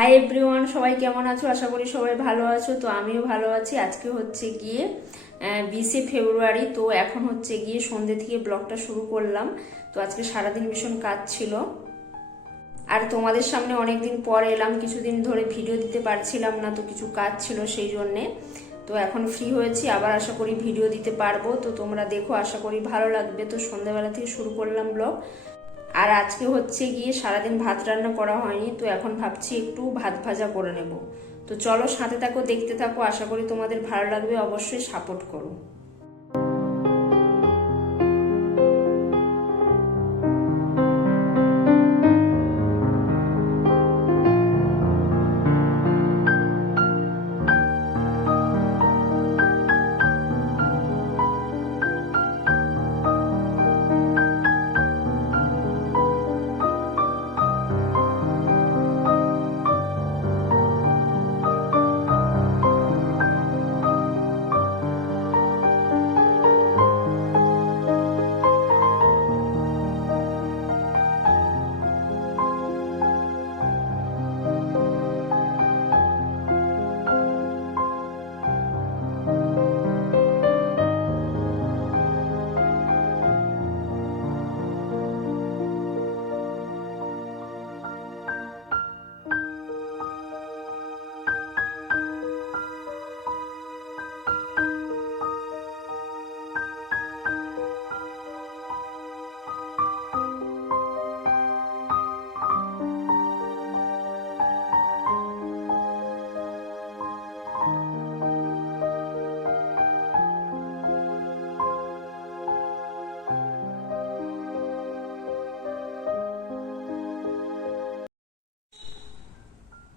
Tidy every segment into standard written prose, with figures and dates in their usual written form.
Hi everyone, সবাই কেমন আছো? আশা করি সবাই ভালো আছো। তো আমিও ভালো আছি। আজকে হচ্ছে গিয়ে 20শে ফেব্রুয়ারি। তো এখন হচ্ছে গিয়ে সন্ধ্যে থেকে ব্লগটা শুরু করলাম। তো আজকে সারাদিন ভীষণ কাজ ছিল, আর তোমাদের সামনে অনেকদিন পর এলাম। কিছুদিন ধরে ভিডিও দিতে পারছিলাম না, তো কিছু কাজ ছিল সেই জন্যে। তো এখন ফ্রি হয়েছি, আবার আশা করি ভিডিও দিতে পারবো। তো তোমরা দেখো, আশা করি ভালো লাগবে। তো সন্ধ্যাবেলা থেকে শুরু করলাম ব্লগ। আর আজকে হচ্ছে গিয়ে সারাদিন ভাত রান্না করা হয়নি, তো এখন ভাবছি একটু ভাত ভাজা করে নেব। তো চলো, সাথে থাকো, দেখতে থাকো। আশা করি তোমাদের ভালো লাগবে, অবশ্যই সাপোর্ট করো।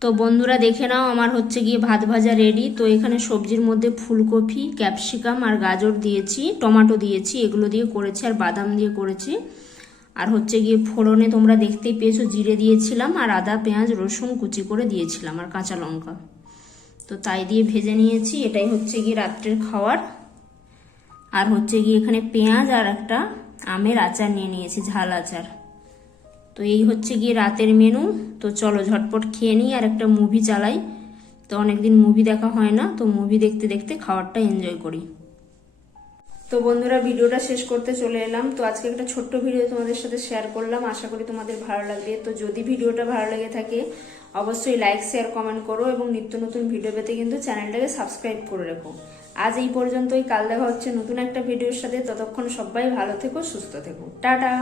তো বন্ধুরা, দেখে নাও, আমার হচ্ছে গিয়ে ভাত ভাজা রেডি। তো এখানে সবজির মধ্যে ফুলকপি, ক্যাপসিকাম আর গাজর দিয়েছি, টমেটো দিয়েছি, এগুলো দিয়ে করেছি, আর বাদাম দিয়ে করেছি। আর হচ্ছে গিয়ে ফোড়নে তোমরা দেখতেই পেয়েছো, জিরে দিয়েছিলাম, আর আদা পেঁয়াজ রসুন কুচি করে দিয়েছিলাম, আর কাঁচা লঙ্কা। তো তাই দিয়ে ভেজে নিয়েছি। এটাই হচ্ছে গিয়ে রাত্রের খাওয়ার। আর হচ্ছে গিয়ে এখানে পেঁয়াজ আর একটা আমের আচার নিয়ে নিয়েছি, ঝাল আচার। তো এই হচ্ছে গিয়ে রাতের মেনু। তো চলো ঝটপট খেয়ে নিই, আর একটা মুভি চালাই। তো অনেকদিন মুভি দেখা হয় না, তো মুভি দেখতে দেখতে খাবারটা এনজয় করি। তো বন্ধুরা, ভিডিওটা শেষ করতে চলে এলাম। তো আজকে একটা ছোট্ট ভিডিও তোমাদের সাথে শেয়ার করলাম, আশা করি তোমাদের ভালো লাগবে। তো যদি ভিডিওটা ভালো লেগে থাকে, অবশ্যই লাইক শেয়ার কমেন্ট করো, এবং নিত্য নতুন ভিডিও পেতে কিন্তু চ্যানেলটাকে সাবস্ক্রাইব করে রেখো। আজ এই পর্যন্তই, কাল দেখা হচ্ছে নতুন একটা ভিডিওর সাথে। ততক্ষণ সবাই ভালো থেকো, সুস্থ থেকো, টাটা।